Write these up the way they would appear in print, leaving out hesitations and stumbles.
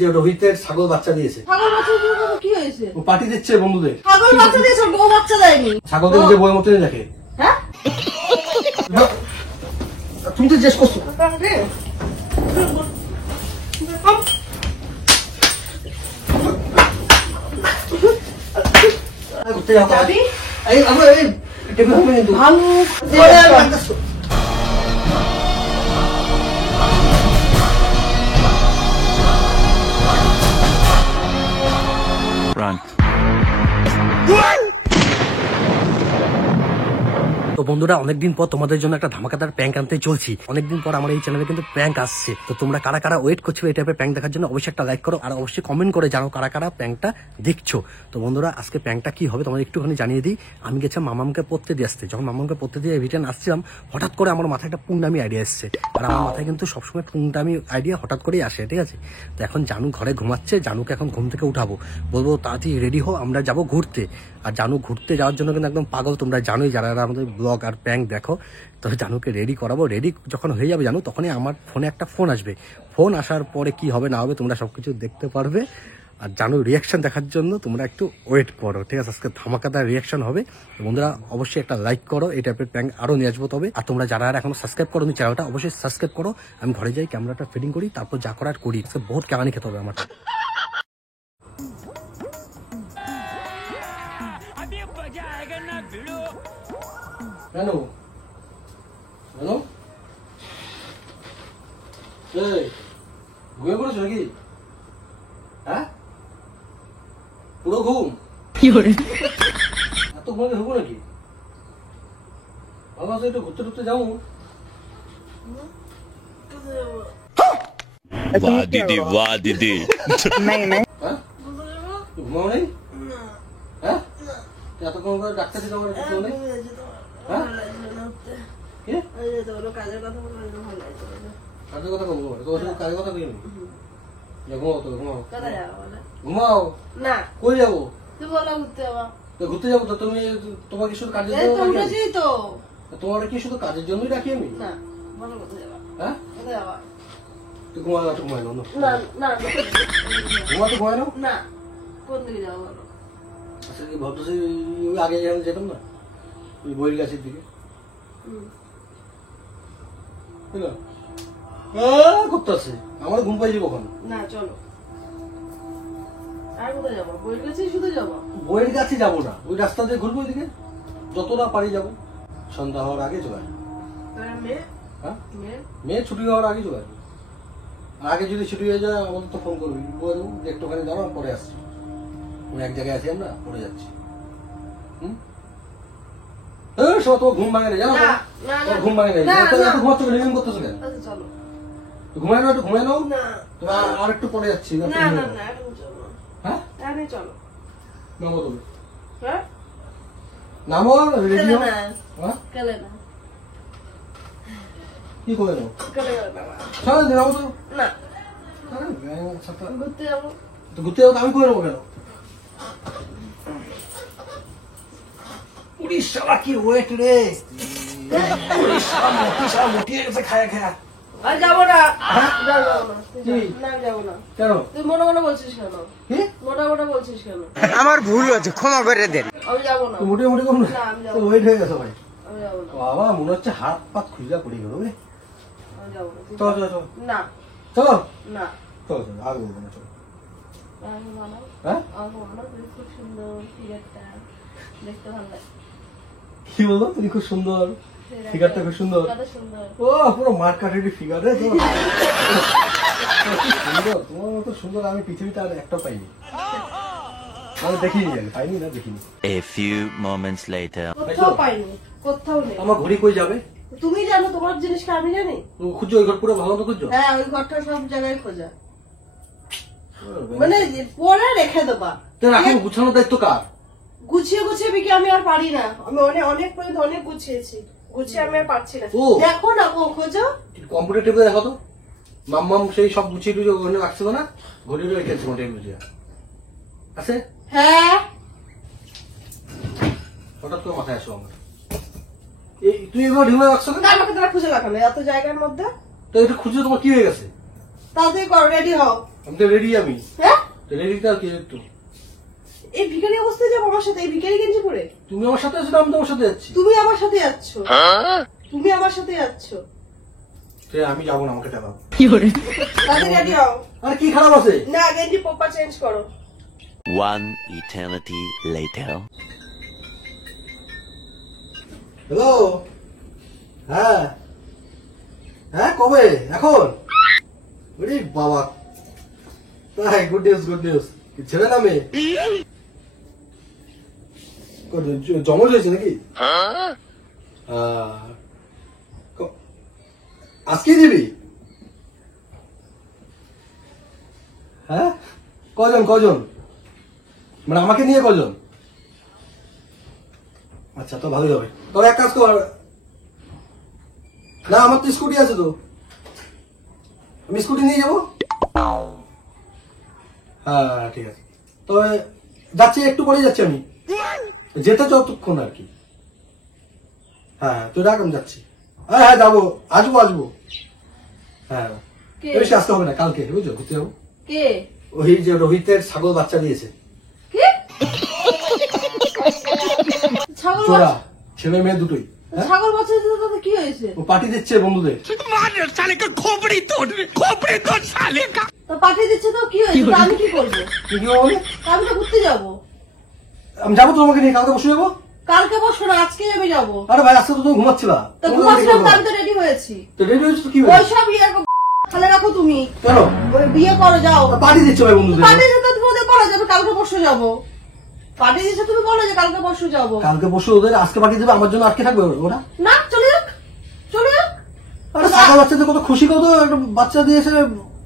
যে রোহিতের ছাগল বাচ্চা দিয়েছে। ছাগল বাচ্চা দিয়ে কি হয়েছে? ও পার্টি দিচ্ছে বন্ধুদের। ছাগল বাচ্চা দিয়েছে, বউ বাচ্চা দেয়নি। ছাগলদের যে বই মতো দেখে। হ্যাঁ তুমি তো জিজ্ঞেস করছো। ঘুরতে যাও যাবি? এই আমার এই টেবিল হবে কিন্তু ভালো Run. তো বন্ধুরা, অনেকদিন পর তোমাদের জন্য একটা ধামাকাদার প্র্যাঙ্ক আনতে চলছি। অনেকদিন পর আমার এই চ্যানেলে কিন্তু প্র্যাঙ্ক আসছে। তো তোমরা কারা কারা ওয়েট করছো এই টাইপের প্র্যাঙ্ক দেখার জন্য অবশ্যই একটা লাইক করো আর অবশ্যই কমেন্ট করে জানো কারা কারা প্র্যাঙ্কটা দেখছো। তো বন্ধুরা, আজকে প্র্যাঙ্কটা কি হবে তোমাদের একটুখানি জানিয়ে দিই। আমি গেছিলাম মামামকে পড়তে দিয়ে আসতে। যখন মামামকে পড়তে দিয়ে রিটার্ন আসছিলাম, হঠাৎ করে আমার মাথায় একটা পুংনামি আইডিয়া এসছে। আর আমার মাথায় কিন্তু সবসময় পুংনামি আইডিয়া হঠাৎ করেই আসে, ঠিক আছে? তো এখন জানু ঘরে ঘুমাচ্ছে, জানুকে এখন ঘুম থেকে উঠাবো, বলবো তাড়াতাড়ি রেডি হো, আমরা যাবো ঘুরতে। আর জানু ঘুরতে যাওয়ার জন্য কিন্তু একদম পাগল, তোমরা জানোই যারা আমাদের ব্লগ আর প্র্যাঙ্ক দেখো। তো জানুকে রেডি করাবো, রেডি যখন হয়ে যাবে জানু, তখনই আমার ফোনে একটা ফোন আসবে। ফোন আসার পরে কি হবে না হবে তোমরা সবকিছু দেখতে পারবে। আর জানুর রিয়াকশন দেখার জন্য তোমরা একটু ওয়েট করো, ঠিক আছে? আজকে ধামাকাদার রিয়াকশন হবে। বন্ধুরা অবশ্যই একটা লাইক করো, এই টাইপের প্র্যাঙ্ক আরো নিয়ে আসবো। তবে আর তোমরা যারা এখনো সাবস্ক্রাইব করো চ্যানেলটা অবশ্যই সাবস্ক্রাইব করো। আমি ঘরে যাই, ক্যামেরাটা ফিটিং করি, তারপর যা করার করি। আজকে বহুত কেমনি খেতে হবে আমার। কেন হ্যালো এই ঘুমিয়ে পড়েছো নাকি? হ্যাঁ পুরো ঘুম? এত ঘুমালে হবো নাকি? বাবা একটু ঘুরতে টুরতে যাবো। वाह दीदी वाह दीदी হ্যাঁ ঘুমাও নেই? হ্যাঁ এতক্ষণ করে ডাক্তার দিতে আমার কিছু নেই? হ্যাঁ কি কাজের কথা বলবো? তোর সাথে কাজের কথা বলি? ঘুমাও তো ঘুমাও। ঘুমাও না, কই যাবো? তুই বলো ঘুরতে যাবো। ঘুরতে যাবো তো তুমি? তোমাকে শুধু কাজের জন্য তোমার কি শুধু কাজের জন্যই রাখি আমি? না, বলো কোথায় যাবা? হ্যাঁ কোথায় যাবা? তুই ঘুমায় না? ঘুমায় না না না ঘুমাতে ঘুমায় না? না, কোন দিকে যাবো বলো? আচ্ছা কি ভাবতেছি আগে যেতাম না ওই বইয়ের গাছের দিকে, বুঝলো? করতে আছে আমার ঘুম পাইছি কখন? না চলো। আর কোথায় যাবো? বইয়ের কাছেই শুধু যাবো? বইয়ের কাছে যাবো না, ওই রাস্তা দিয়ে ঘুরবো ওইদিকে, যতটা পারি যাবো। সন্ধ্যা হওয়ার আগে চলে আসবো। মেয়ে? হ্যাঁ মেয়ে? মেয়ে ছুটি হওয়ার আগে চলে আসবো। আর আগে যদি ছুটি হয়ে যায় আমাদের তো ফোন করবি, বলবো যে একটুখানি দাঁড়াও পরে আসছি, আমি এক জায়গায় আছি, আমরা পরে যাচ্ছি। তোমার ঘুম ভাঙে না জানো? তোমার ঘুম ভাঙে না, ঘুমাচ্ছ লিভিং করতেছো কেন? চলো ঘুমায় নাও, একটু ঘুমায় নাও। তোমার আর একটু পরে যাচ্ছি। হ্যাঁ চলো নামো তুমি, হ্যাঁ নামো রেডি হও। কালে না কি করে নাও? কালে নামো তো। না, ঘুরতে ঘুরতে যাবো। তো ঘুরতে যাবো, আমি করে নেবো কেন? উড়িষ্যা কি ওয়েট রে, মোটি হয়ে গেছে খায়া খায়া। আর যাবো না, যাবো না। কেন? তুই মোটা মোটা বলছিস কেন? কি মোটা মোটা বলছিস কেন? আমার ভুল হচ্ছে, ক্ষমা করে দেন। আমি যাবো না। মোটি মোটি করুন না, আমি যাবো ওয়েট হয়ে গেছে ভাই। আমি যাবো না। বাবা মনে হচ্ছে হাত পাত খুঁজা পড়ে গেল রে। আমি যাবো না। চলো চলো চলো না চলো না, চলো চলো আগে বলবো না, চলো। আমি বানাও। হ্যাঁ আমার বানাও, তুই খুব সুন্দর ফিগারটা, দেখতে ভালো লাগে। কি বলবো? তুমি খুব সুন্দর, ফিগারটা খুব সুন্দর। কত সুন্দর। ও পুরো মার্কাটের ফিগার রে তোমার। সুন্দর, তোমার মতো সুন্দর আমি পৃথিবীতে আর একটা পাইনি, মানে দেখিনি, পাইনি না দেখিনি। A few moments later কোথাও পাইনি, কোথাও নেই। আমার ঘড়ি কই যাবে? তুমি জানো তোমার জিনিসটা আমি জানি? খুঁজছো ওই ঘর পুরো ভালো মতো খুঁজছো? হ্যাঁ, ওই ঘরটা সব জায়গায় খোঁজা, মানে পরে রেখে দেবা। এখন গুছানোর দায়িত্ব কার? গুছিয়ে গুছিয়ে বিকে আমি আর পারি না। আমি অনেক পর্যন্ত অনেক গুছিয়েছি, গুছিয়ে আমি আর পারছি না। ও। দেখো না, খোঁজো। কম্পিউটার টেবিলে দেখো তো, মাম্মাম সেই সব গুছিয়ে টুছিয়ে ওখানে রাখছে না, ঘড়িটা রেখে আছে টেবিল গুছিয়ে আছে। হ্যাঁ, হঠাৎ করে মাথায় আসো আমার, তুই এবার ঢিমে রাখছো না? আমাকে তারা খুঁজে লাগানো এত জায়গার মধ্যে। তো এটা খুঁজে তোমার কি হয়ে গেছে? তাড়াতাড়ি করো, রেডি হও। আমি তো রেডি আমি হ্যাঁ রেডি তো কি একটু এই ভিখারি অবস্থায় যাবো আমার সাথে, এই ভিখারি গেঞ্জি পরে? তুমি আমার সাথে আছো না আমি তোমার সাথে যাচ্ছি? তুমি আমার সাথে যাচ্ছ, তুমি আমার সাথে যাচ্ছ। আমি যাবো না, আমাকে টাকা। তাড়াতাড়ি রেডি হও। আরে কি খারাপ আছে? না গেঞ্জি পপ্পা চেঞ্জ করো। One eternity later. হ্যালো, হ্যাঁ হ্যাঁ কবে? এখন? ওরে বাবা, তাই গুড নিউজ গুড নিউজ। ছেলে না মেয়ে? জমজ হয়েছে নাকি? আজকে দিবি? হ্যাঁ কজন কজন, মানে আমাকে নিয়ে কজন? আচ্ছা তো ভালোই হবে। তবে এক কাজ কর না, আমার তো স্কুটি আছে তো, আমি স্কুটি নিয়ে যাবো। হ্যাঁ ঠিক আছে, তবে যাচ্ছি একটু পরে যাচ্ছি আমি, যেতে যতক্ষণ আর কি। হ্যাঁ তুই রাখ, আমি যাচ্ছি। হ্যাঁ হ্যাঁ যাবো, আসবো আসবো। হ্যাঁ কে? বেশি আসতে হবে না, কালকে বুঝছো ঘুরতে যাবো। কে? ওই যে রোহিতের ছাগল বাচ্চা দিয়েছে, কে? ছাগল চোরা বাচ্চা? ছেলে মেয়ে দুটোই। হ্যাঁ? ছাগল বাচ্চা দিতে তাতে কি হয়েছে? ও পার্টি দিচ্ছে বন্ধুদের। তো পাঠিয়ে দিচ্ছে তো কি হয়েছে? তো আমি কি করবো? কি কি বলে? তো আমি তো ঘুরতে যাবো। আমি যাবো তোমাকে নিয়ে, কালকে বসে যাবো। কালকে বসো না, আজকে আমি যাবো। আরে ভাই আজকে তো তুমি ঘুমাচ্ছিলা। তো ঘুমাচ্ছিলাম তো, আমি তো রেডি হয়েছি। তো রেডি হয়েছে তো কি হয়েছে? ওইসব ইয়ে খালে রাখো তুমি, কেন? ওই বিয়ে করো যাও। পার্টি দিচ্ছে ভাই বন্ধুদের। পাঠিয়ে দিতে তুমি ওদের করো যাবে, কালকে বসে যাবো। পাঠিয়ে দিচ্ছে তুমি বলো যে কালকে বসে যাবো। কালকে বসে ওদের আজকে পাঠিয়ে দেবে, আমার জন্য আটকে থাকবে ওরা। না চলে যাক, চলে যাক। আরে ছাগল বাচ্চাদের কত খুশি, কত একটা বাচ্চা দিয়েছে।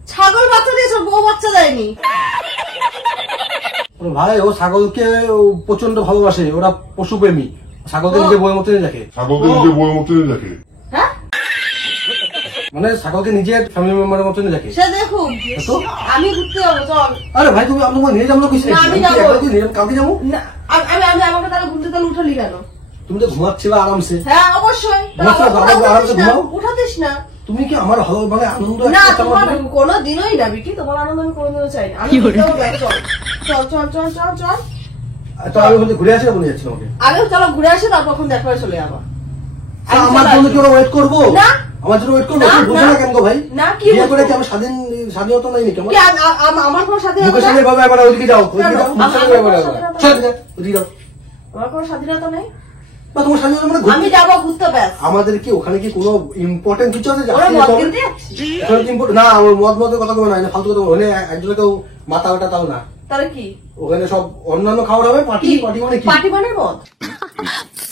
ছাগল বাচ্চা দিয়েছে, বউ বাচ্চা দেয়নি। ওরে ভাই ও ছাগলকে প্রচন্ড ভালোবাসে, ওরা পশুপ্রেমী, ছাগলকে নিজে বইয়ের মতো দেখে। ছাগলকে নিজে বইয়ের মতো দেখে। হ্যাঁ মানে ছাগলকে নিজের ফ্যামিলি মেম্বারের মতো দেখে। সে দেখুন, তো আমি ঘুরতে যাবো চল। আরে ভাই তুমি আমি তোমাকে নিয়ে যাবো না, কিছু না, আমি যাবো। কালকে যাবো। না আমি আমাকে তাহলে ঘুরতে তাহলে উঠালি কেন? তুমি তো ঘুমাচ্ছিলে আরামসে। হ্যাঁ অবশ্যই, ঘুমাচ্ছো, আরামসে ঘুমাও। উঠাতিস না। তুমি কি আমার ভালো মানে আনন্দ না একটা তোমার চাও না? কোনো দিনই না বিকি, তোমার আনন্দ আমি কোনোদিনও চাই না। আমি ঘুরতে যাবো, চল চল চল চল চল চল। তো আমি বলতে ঘুরে আসি না, বলে যাচ্ছি তোমাকে। আগে চলো ঘুরে আসি, তারপর দেখা করে চলে যাবো। আমার জন্য কি ওরা ওয়েট করবো? না। আমার জন্য ওয়েট করবো? না, তুমি বোঝো না। না কেন গো ভাই? না, কি বিয়ে করে বুঝবো? কি আমার স্বাধীনতা নাই নাকি আমার? কি আমার কোনো স্বাধীনতা মুখের নেই? সামনে ভাবে একবার ওইদিকে যাও, ওইদিকে যাও, মুখের সামনে ভাবে একবার। চল, ওইদিকে যাও। আমার কোনো স্বাধীনতা নেই। না, তোমার স্বাধীনতা মানে ঘুরতে- আমি যাবো ঘুরতে, ব্যাস। আমাদের কি ওখানে কি কোনো ইম্পর্টেন্ট কিছু আছে? ওরা মদ কিনতে যাচ্ছি। ওখানে কি important- না, আমার মদের কথা বলো না, ফালতু কথা বলো। ওখানে একজনে কেউ মাথা ওটা তাও না, তাহলে কি? ওখানে সব অন্যান্য খাবার হবে। পার্টি পার্টি মানে কি? পার্টি মানে মদ?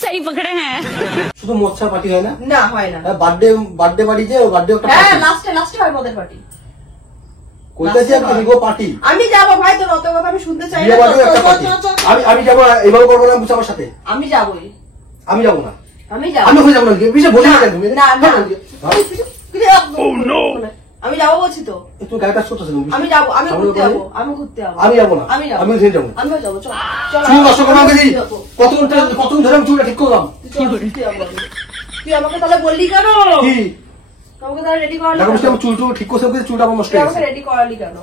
सही पकड़े हैं। শুধু মদ ছাড়া পার্টি হয় না? না হয় না। বার্থডে বাড়িতে বার্থডে একটা হ্যাঁ party। লাস্টে হয় মদের পার্টি। কইতাছি আর কি গো পার্টি। আমি যাবো ভাই, তোর অত কথা আমি শুনতে চাই বিয়ে না। বাড়িও একটা চল, party। চল, চল, চল। আমি যাবো না, এইভাবে করবো না, বুঝছো আমার সাথে। আমি যাবোই, আমি যাবো না, আমি যাবো। আমি হয়ে যাবো না, বিষয় বলি না কেন তুমি? না না হ্যাঁ? আমি যাবো বলছি তো। তুমি গায়ে কাজ করতেছো তুমি? আমি যাবো, আমি সামনে ঘুরতে ওখানে? যাবো, আমি ঘুরতে যাবো। আমি যাবো না, আমি যাবো, আমি ওখানে যাবো না। আমিও যাবো, চল চল। চুল নষ্ট করো আমাকে দিই। যাবো। কতক্ষণ ধরে আমি চুলটা ঠিক করলাম। তুই চল, ঘুরতে যাবো আমি। তুই আমাকে তাহলে বললি কেন? কি আমাকে তাহলে রেডি করালি দেখো কেন? আমি চুল ঠিক করছি, আমাকে চুলটা আমার নষ্ট তুই হয়ে আমাকে গেছে। রেডি করালি কেন?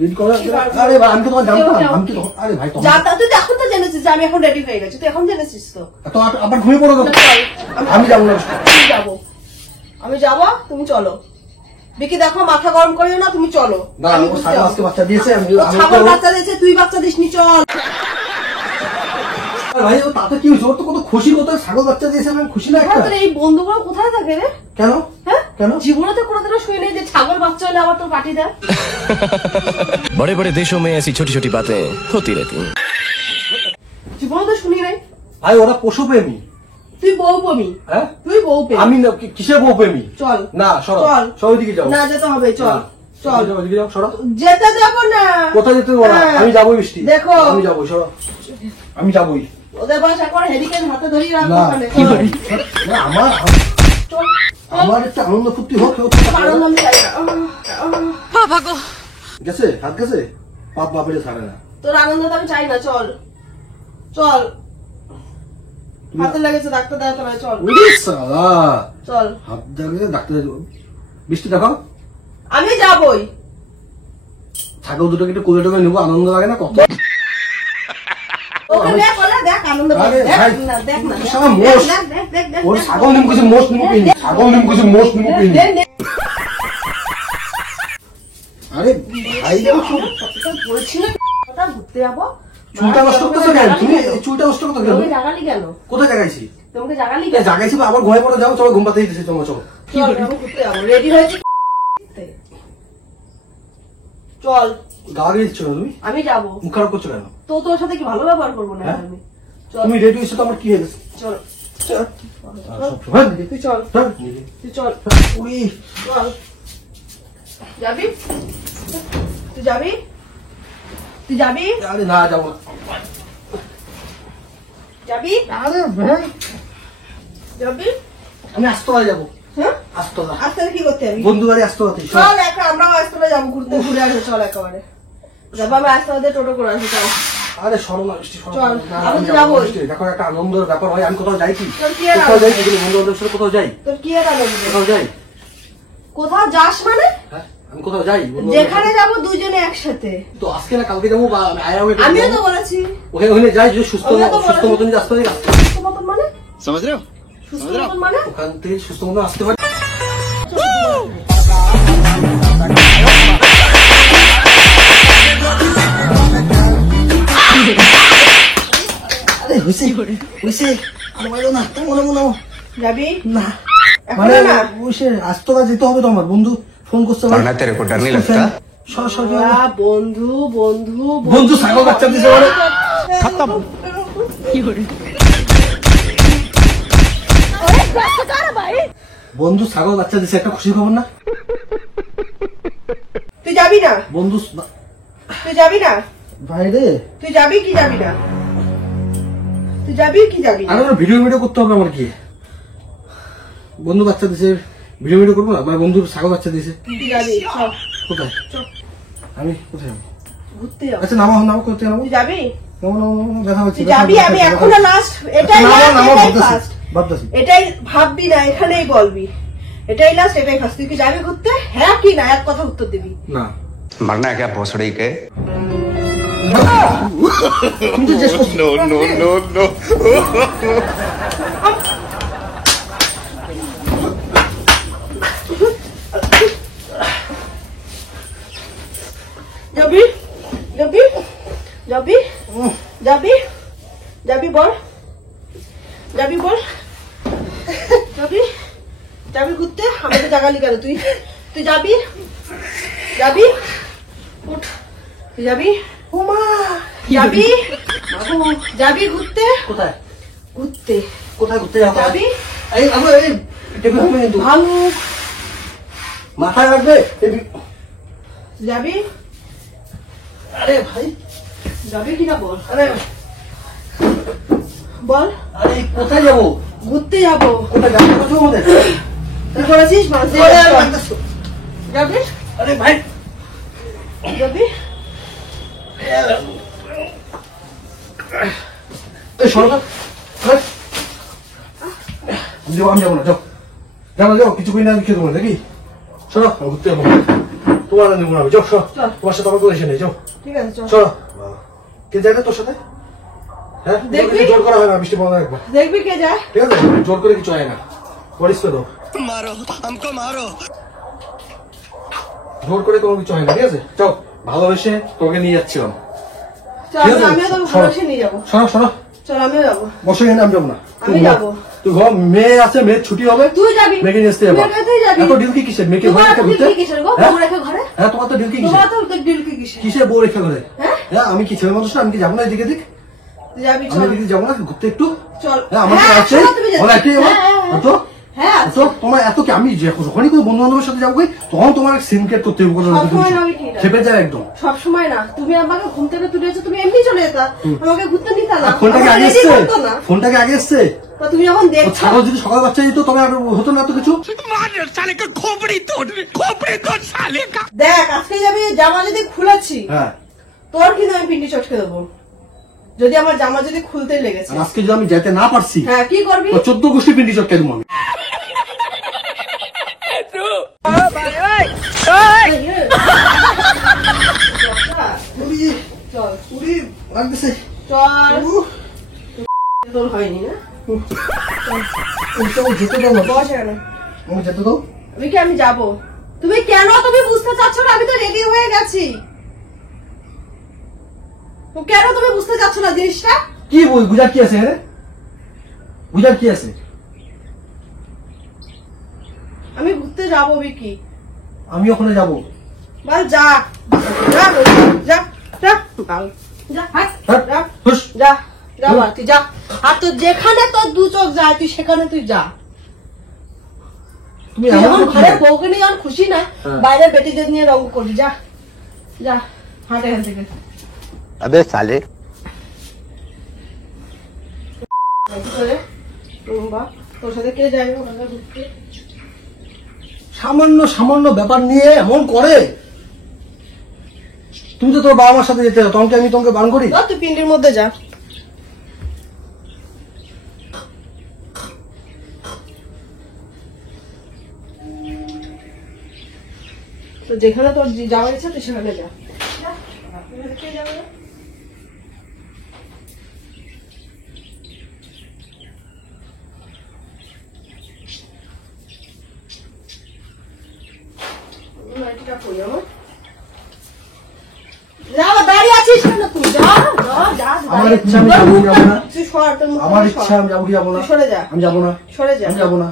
রেডি করা- কি করবো? আরে ভাই, আমি তো তোমার জানতাম, যাও। আমি কি তখন- আরে ভাই তখন যা তা তুই তো এখন তো জেনেছিস যে আমি এখন রেডি হয়ে গেছি, তুই এখন জেনেছিস তো। তো আবার ঘুমিয়ে পড়ো তো। না, চল। আমি যাবো না। আমি যাবো, আমি যাবো, তুমি চলো। বিকি দেখো মাথা গরম করিও না, তুমি চলো। না, আমি ও ঘুরতে ছাগল যাবো। আজকে বাচ্চা দিয়েছে, আমি ও আমি ছাগল তো- বাচ্চা দিয়েছে, তুই বাচ্চা দিসনি, চল। আরে ভাই ও তাতে কি হয়েছে? ওর তো কত খুশি, কত ছাগল বাচ্চা দিয়েছে, আমি খুশি না একটা? তোর এই বন্ধুগুলো কোথায় থাকে রে? কেন হ্যাঁ কেন? জীবনে তো কোনোদিনও শুনি যে ছাগল বাচ্চা হলে আবার তোর পার্টি দেয়। बड़े बड़े देशों में ऐसी छोटी छोटी बातें होती रहती हैं। জীবনে তো শুনি নাই। ভাই ওরা পশুপ্রেমী। তুই বউ প্রেমী, হ্যাঁ তুই বউ প্রেমী। আমি না, কিসের বউ প্রেমী? চল না সরো, চল। সবাই দিকে যাও। না যেতে হবে, চল চল। যাও, ওদিকে যাও, সরো। যেতে যাবো না। কোথায় যেতে দেবো না? হ্যাঁ। আমি যাবোই বৃষ্টি। দেখো। আমি যাবোই, সরো। আমি যাবোই। ওদের বাস এখন হেরিকেন হাতে ধরিয়ে রাখবো না, ওখানে। না, আমার চল, আমার একটা আনন্দ ফুর্তি হোক। আনন্দ আমি চাই না। গেছে হাত গেছে, বাপ বাপের ছাড়ে না। তোর আনন্দ তো আমি চাই না, চল চল। হাতে লেগেছে, ডাক্তার দেখাতে হবে, চল ওরে শালা, চল। হাত দেখে ডাক্তার। বৃষ্টি দেখো, আমি যাবই। ছাগল দুটোকে একটু কোলে টোলে নেবো, আনন্দ লাগে না কত? ওকে দেখ, ওলা দেখ, আনন্দ কর, আরে দেখ ভাই, না, দেখ না, দেখ, সারা মোষ। দেখ, দেখ, দেখ, দেখ, ওর দেখ, ছাগল নিম কিছু মোষ নিমু কিনি, ছাগল নিম কিছু মোষ নিমু কিনি। নে, নে। আরে ভাই বলছি না, কোথাও ঘুরতে যাবো? চুলটা নষ্ট করতেছো কেন তুমি? এই চুলটা নষ্ট করতে কেন? তোমাকে জাগালি কেন? কোথায় জাগাইছি? তোমাকে জাগালি এই কেন? জাগাইছি বা আবার ঘুমাই পড়ে যাও, চলো ঘুম পাতে দিতেছি তোমার, চলো। চল, আমি ঘুরতে যাবো, রেডি হয়েছি। চল, গা গিয়ে দিচ্ছ না তুমি? আমি যাবো। মুখ খারাপ করছো কেন? তো তোর সাথে কি ভালো ব্যবহার করবো না হ্যাঁ? আমি? চল, তুমি রেডি হয়েছো তো আমার কি হয়ে গেছে? চল, চল। হ্যাঁ, দিদি। তুই চল, হ্যাঁ, দিদি। তুই চল, উই, চল। যাবি? তুই যাবি? তুই যাবি? আরে না যাবো না। যাবি? আরে ভাই, যাবি? আমি আস্তলায় যাবো। হ্যাঁ? আস্তলা। আজকে কি করতে যাবি? বন্ধু বাড়ি আস্তলাতে। চল, আমরাও আস্তলে যাবো, ঘুরতে ঘুরে আসবো, চল একেবারে। যাবো, আমি আস্তলে টোটো করে আসবো, চল। আরে সরো না, বৃষ্টি, সরো না। চল, না, আমি আমি তো যাবো যাবোই। বৃষ্টি। দেখো একটা আনন্দের ব্যাপার হয়, আমি কোথাও যাই কি? তোর কি আর কোথাও যাই আনন্দ? কি? বন্ধু বান্ধবের সাথে কোথাও যাই? তোর কি আর আনন্দ? কোথাও যাই? কোথাও যাস মানে? হ্যাঁ, আমি কোথাও যাই? যেখানে যাবো দুজনে একসাথে। তো আজকে না কালকে যাবো, বা আমি আয়াও একটু আমিও যাবো। তো বলেছি। ওখানে ওখানে যাই, যদি সুস্থ আমিও তো সুস্থ বলেছি। মতন যদি আসতে পারি, আসতে সুস্থ মতন মানে? समझ रहे हो সুস্থ মতন মানে? ওখান থেকে সুস্থ মতন আসতে পারি। আরে হইছে হইছে, আর মারো না, মনে মনে যাবি? না, এখন মানে না? হইছে, আসতে না যেতে হবে তো, আমার বন্ধু ফোন করছে ভাই। वरना तेरे को डर नहीं लगता? সর সর সর। বন্ধু বন্ধু বন্ধু ছাগল বাচ্চা দিছে মানে? খতম। বন্ধু ছাগল বাচ্চা দিছে, একটা খুশি খবর না? তুই যাবি না? বন্ধু তুই যাবি না? ভাই রে, তুই যাবি কি যাবি না? তুই যাবি কি যাবি না? আরে আমার ভিডিও করতে হবে আমার কি? বন্ধু বাচ্চা দিছে, ভিডিও করবো না? মানে বন্ধু ছাগল বাচ্চা দিছে। তুই যাবি? চল, কোথায়? চল, আমি কোথায় যাবো? ঘুরতে যাবো। আচ্ছা নামো নামো, করতে নামো। তুই যাবি? নামো নামো নামো, দেখা হচ্ছে। তুই যাবি? আমি এখনো লাস্ট, এটাই নামো লাস্ট, নামো, এটাই ভাবতেছি ফার্স্ট। ভাবতেছি। এটাই ভাববি না, এখানেই বলবি। এটাই লাস্ট, এটাই ফার্স্ট। তুই কি যাবি ঘুরতে? হ্যাঁ কি না, এক কথা উত্তর দিবি। না, मरना है क्या भोसड़ी के? তুমি তো জিজ্ঞেস করছো। नो नो नो नो যাবি? যাবি? যাবি? যাবি? যাবি বল? যাবি বল? যাবি? যাবি ঘুরতে? আমাকে জাগালি কেন তুই? তুই যাবি? যাবি? উঠ। তুই যাবি? ওমা! যাবি? যাবি ঘুরতে? কোথায় ঘুরতে। কোথায় ঘুরতে যাবো? যাবি? এই আমার এই টেবিল হবে কিন্তু ভালুক। মাথায় রাখবে টেবিল। যাবি? আরে ভাই, যাবি কিনা বল? আরে বল। আরে কোথায় যাবো? ঘুরতে যাবো। কোথায় যাবো? কোথায় আমাদের? তুই বলেছিস মাঝে আরে আর লাগতেছে। যাবি? আরে ভাই, যাবি? এই সরো তো। আরে, আমি যাবো না, যাও যাবো যাও, কিছু করি না, আমি খেতে পারবো নাকি? সরো, আমি ঘুরতে যাবো। তোমার আর নেবো না আমি, যাও সরো। চল। তোমার সাথে আমার কোনো এসে নেই, যাও ঠিক আছে চল। সরো। কে যায় না তোর সাথে? হ্যাঁ, দেখবি? জোর করা হয় না, বৃষ্টি বন্ধ রাখবো, দেখবি কে যায়? ঠিক আছে? জোর করে কিছু হয় না, পরিস করে দাও। मारो हमको मारो জোর করে কোনো কিছু হয় না, ঠিক আছে? যাও, ভালোবেসে তোকে নিয়ে যাচ্ছিলাম। চল, ঠিক আছে? আমিও তোকে ভালোবেসে নিয়ে যাবো। সরো সরো, চল, আমিও যাবো। বসে এখানে, আমি যাবো না। আমি যাবো। তুই ঘর, মেয়ে আছে, মেয়ের ছুটি হবে, তুই যাবি? মেয়েকে নিয়ে আসতে যাবো। তুই একাই যাবি? এত ডিউটি কিসের? মেয়েকে ঘরে তোমার রেখে তো ঘুরতে? ডিউটি কিসের গো? হ্যাঁ? বউ রেখে ঘরে? হ্যাঁ, তোমার তো ডিউটি কিসের? তোমার তো ডিউটি কিসের? কিসের বউ রেখে ঘরে? হ্যাঁ? হ্যাঁ, আমি কি ছেলে মানুষ না? আমি কি যাবো না এদিকে দিক? তুই যাবি? আমি চল, এদিকে যাবো না ঘুরতে একটু? চল। হ্যাঁ, আমার তো হ্যাঁ, আছে, শোনো, তুমি যাচ্ছ। বলো একটাই আমার। হ্যাঁ, হ্যাঁ, তো হ্যাঁ, তো তোমার এত কি, আমি যখনই কোনো বন্ধু বান্ধবের সাথে যাবো তখন তোমার সিনক্রেট করতে হবে, সবসময় না, আমি কি না। খেপে যায় একদম। সব সময় না, তুমি আমাকে ঘুম থেকে তুলেছো, তুমি এমনি চলে যেতা, আমাকে ঘুরতে নিতা না। আর ফোনটাকে আমাকে আগে ready এসছে, করতো না। ফোনটাকে আগে এসছে। তা তুমি যখন ও দেখছো, ছাগল যদি সকাল বাচ্চা দিত তবে আর হতো না এত কিছু। দেখ আজকে যাবি, জামা যদি খুলেছি হ্যাঁ, তোর কিন্তু আমি পিন্ডি চটকে দেবো, যদি আমার জামা যদি খুলতে লেগেছে। আর আজকে যদি আমি যেতে না পারছি হ্যাঁ, কি করবি? তো 14 গোষ্ঠী পিন্ডি চটকে দেবো আমি। চল উড়ি লাগতেছে। চল তোর হয়নি না চল যেতে দাও না। বস এখানে। আমাকে যেতে দাও। আমি যাবো। তুমি কেন তুমি বুঝতে চাচ্ছ না? আমি তো রেডি হয়ে গেছি। তো কেন তুমি বুঝতে চাচ্ছ না জিনিসটা? কি বুঝার কি আছে? হ্যাঁ বুঝার কি আছে? আমি ঘুরতে যাবো বিকি। আমি ওখানে যাবো। বল যা যা যা যা বাল, যা হাট, হ্যাঁ? যা হুস। যা যা বাল, তুই যা। আর তোর যেখানে তোর দু চোখ যায় তুই সেখানে তুই যা। তুমি তুই এমন এখন করছো ঘরে কেন? বউকে নিয়ে যখন খুশি না, হ্যাঁ। বাইরের বেটিদের নিয়ে রঙ করবি। যা যা হাট এখান থেকে। अबे साले চলে রুম্বা, তোর সাথে কে যাবে ওখানে ঘুরতে? সামান্য সামান্য ব্যাপার নিয়ে এমন করে। তুমি তো তোর বাবা মার সাথে যেতে হবে, তোমাকে আমি তোমাকে বারণ করি? যা তুই পিন্ডির মধ্যে যা। তো যেখানে তোর যাওয়ার ইচ্ছা তুই সেখানে যা। যা, তুই সাথে কে যাবে না? নাইটিটা কই আমার? যা, আবার দাঁড়িয়ে আছিস কেন তুই? যা যা যা, আমার দাঁড়িয়ে- ইচ্ছা আমি যাবো কি যাবো না? তুই সর, তোর মুখটা আমার সর। ইচ্ছা আমি যাবো কি যাবো না? তুই সরে যা। আমি যাবো না। সরে যা। আমি যাবো না।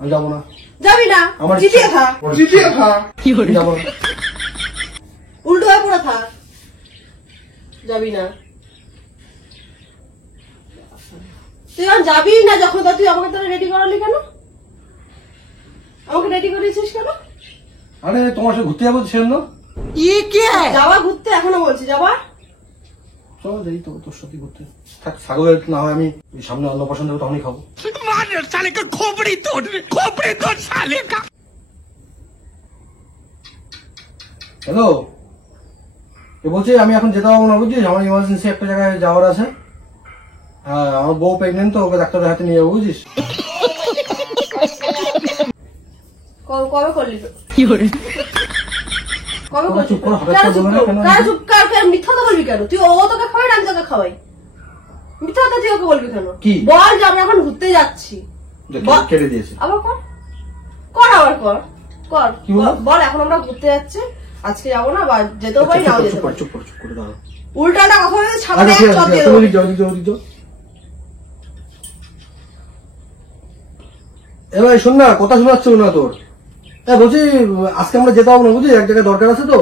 আমি যাবো না। যাবি না? আমার চিটিয়ে থাক, চিঠিয়ে থাক। আমি যাবো না। উল্টো হয়ে পড়ে থাক। যাবি না? তুই আর যাবি না যখন, তা তুই আমাকে তাহলে রেডি করালি কেন? আমাকে রেডি করেছিস কেন? আরে তোমার সাথে ঘুরতে যাবো সেজন্য। যাওয়া ঘুরতে এখনো বলছি যাবা? চলো যাই তো তোর সাথে ঘুরতে। থাক, ছাগলের না হয় আমি ওই সামনে অন্য পছন্দ হবে তখনই খাবো। হ্যালো, এ বলছি আমি এখন যেতে পারবো না বুঝছিস, আমার ইমার্জেন্সি একটা জায়গায় যাওয়ার আছে। হ্যাঁ, আমার বউ প্রেগনেন্ট তো, ওকে ডাক্তারের হাতে নিয়ে যাবো বুঝিস। কবে করলি? কবে তোরা চুপ করো, হঠাৎ কেন করে চুপ বলে না, করবো? কেন? কেন চুপ কর? কেন মিথ্যা তো বলবি কেন? তুই ও তোকে খাওয়াই না আমি তোকে খাওয়াই? মিথ্যা কথা তুই ওকে বলবি কেন? কি? বল যে আমি এখন ঘুরতে যাচ্ছি। দেখ, বল। কেটে দিয়েছে। আবার কর, কর আবার কর, কর কি বলবো? বল এখন আমরা ঘুরতে যাচ্ছি, আজকে যাবো না বা যেতেও পারি নাও যেতে পারি। চুপ করে দাঁড়াও। উল্টাটা কথা বলে সামনে আচ্ছা ঠিক এক চট আছে, দিয়ে তুমি দেবো। ওদিক যাও, ওদিক যাও, ওদিক যাও। এ ভাই শোন না, কথা শোনাচ্ছে না তোর। হ্যাঁ বলছি, আজকে আমরা যেতে পারবো না বুঝলি, এক জায়গায় দরকার আছে তো।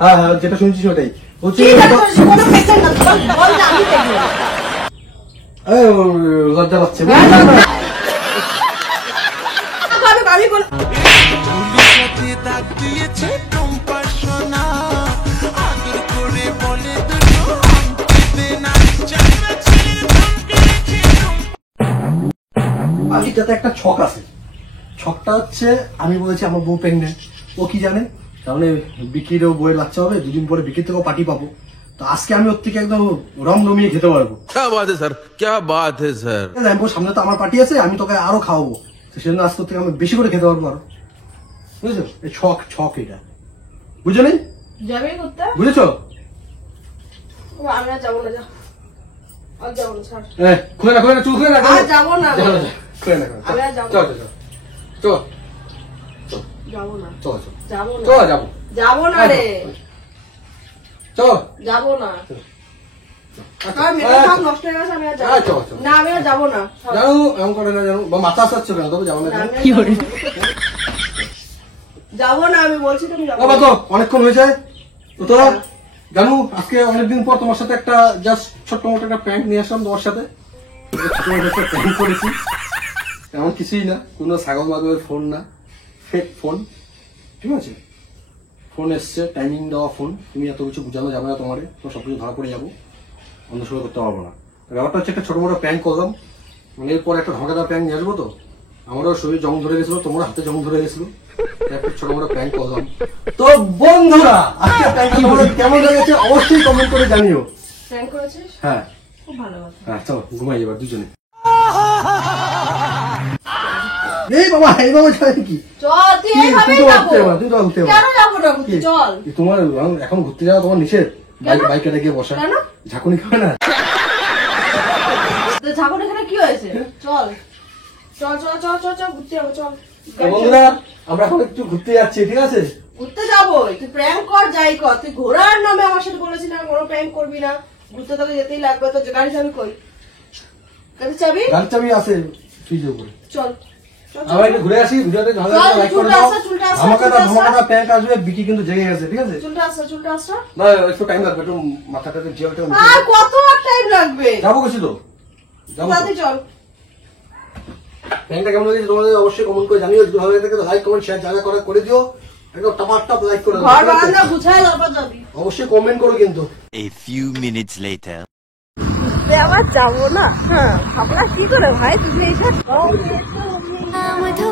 হ্যাঁ হ্যাঁ, যেটা শুনছিস ওটাই বলছি। ঠিক আছে, কোনো পেছন না, বল বল যে আমি দেখবো। এ, লজ্জা পাচ্ছে আমি বল বাকিটাতে একটা ছক আছে। ছকটা হচ্ছে, আমি বলেছি আমার বউ প্রেগনেন্ট, ও কি জানে, তাহলে বিকিরও বউয়ের বাচ্চা হবে, দুদিন পরে বিকির থেকেও পার্টি পাবো। তো আজকে আমি ওর থেকে একদম রং নমিয়ে খেতে পারবো। क्या बात है सर, क्या बात है सर। ঠিক আছে, আমি বলবো, সামনে তো আমার পার্টি আছে, আমি তোকে আরো খাওয়াবো, তো সেজন্য আজকে ওর থেকে আমি বেশি করে খেতে পারবো আরো। বুঝেছো? এই ছক ছক এটা বুঝো নি? যাবে ঘুরতে? বুঝেছো? আমি আর যাবো না, যা আর যাবো না, ছাড়। খুলে না চুল খুলে না, আর যাবো না, খুলে না, আমি আর যাবো চল না। চল যাবো না, চল চল যাবো না, চল যাবো, যাবো না রে, চল যাবো না। আচ্ছা, আর মেকআপ সব নষ্ট হয়ে গেছে, আমি আর যাবো চল, না। চল। না আমি আর যাবো না, ছাড়। জানো এমন করে না, জানো বা মাথা আসাচ্ছে কেন, তবে যাবো না না, জানো? আমি আর যাবো না, আমি বলছি তুমি যাবো বাবা না। তো অনেকক্ষণ হয়েছে তো তোরা জানো, আজকে অনেকদিন পর তোমার সাথে একটা জাস্ট ছোট্ট মোটো একটা প্যান্ট নিয়ে আসলাম তোমার সাথে। ছোট্ট মোটো একটা প্যান্ট করেছি, এমন কিছুই না, কোনো ছাগল মাগলের ফোন না, ফেক ফোন, ঠিক আছে? ফোন এসছে, টাইমিং দেওয়া ফোন, তুমি এত কিছু বোঝানো যাবে না, তোমার সবকিছু ধরা পড়ে যাবো, অন্য সময় করতে পারবো না। ব্যাপারটা হচ্ছে একটা ছোট মোটো প্যান্ট করলাম, মানে এরপর একটা ঢকাদার প্যান্ট নিয়ে আসবো তো, আমারও শরীর জং ধরে গেছিল, তোমার হাতে জং ধরে গেছিল, একটা ছোট মোটো প্যান্ট করলাম। তো বন্ধুরা, আজকে প্যান্টটা তোমাদের কেমন লেগেছে অবশ্যই কমেন্ট করে জানিও। প্র্যাঙ্ক করেছিস? হ্যাঁ খুব ভালো কথা। হ্যাঁ, চলো ঘুমাই এবার দুজনে। এই বাবা যাবে কি চল, তুই কি, এইভাবেই তুই তো যাবো। ঘুরতে যাবো, তুই তো ঘুরতে যাবো। কেন যাবো না ঘুরতে? কি? চল। তোমার এখন ঘুরতে যাওয়া তোমার নিষেধ। বাইকে গিয়ে বসা, কেন? ঝাঁকুনি খাবে না? তো ঝাঁকুনি এখানে কি হয়েছে? চল চল চল চল চল চল, ঘুরতে যাবো, চল। তো বন্ধুরা, আমরা এখন একটু ঘুরতে যাচ্ছি, ঠিক আছে? ঘুরতে যাবো, তুই প্র্যাঙ্ক কর, যাই কর। তুই ঘোরার নামে আমার সাথে বলেছিস না কোনো প্র্যাঙ্ক করবি না। ঘুরতে তোকে যেতেই লাগবে। তো গাড়ি চাবি কই? গাড়ি চাবি? গাড়ির চাবি আছে ফ্রিজের উপরে। চল চল, চল, আমরা একটু ঘুরে আসি, ভিডিওতে ভালো চল, লাগলে লাইক করে চুলটা দাও। আসা, চুলটা আসা, ধামাকাটা চুলটা আসা। ধামাকাটা প্যান্ট আসবে, বিকি কিন্তু জেগে গেছে, ঠিক আছে? চুলটা আসা, চুলটা আসা। না একটু টাইম লাগবে, একটু মাথাটা একটু জেলটা আর কত টাইম লাগবে? যাবো কিছু তো, যাবো তো। তাড়াতাড়ি চল। প্যান্টটা কেমন লেগেছে তোমাদের অবশ্যই কমেন্ট করে জানিও। যদি ভালো লাগে থাকে তো লাইক কমেন্ট শেয়ার যা যা করা করে দিও। একদম টপ লাইক করে দাও, ঘর ঠিক আছে? বারান্দা গুছায় তারপর যাবি। অবশ্যই কমেন্ট করো কিন্তু। A few minutes later. আবার যাবো না? হ্যাঁ, ভাবনা কি করে ভাই তুমি এইটা? মধু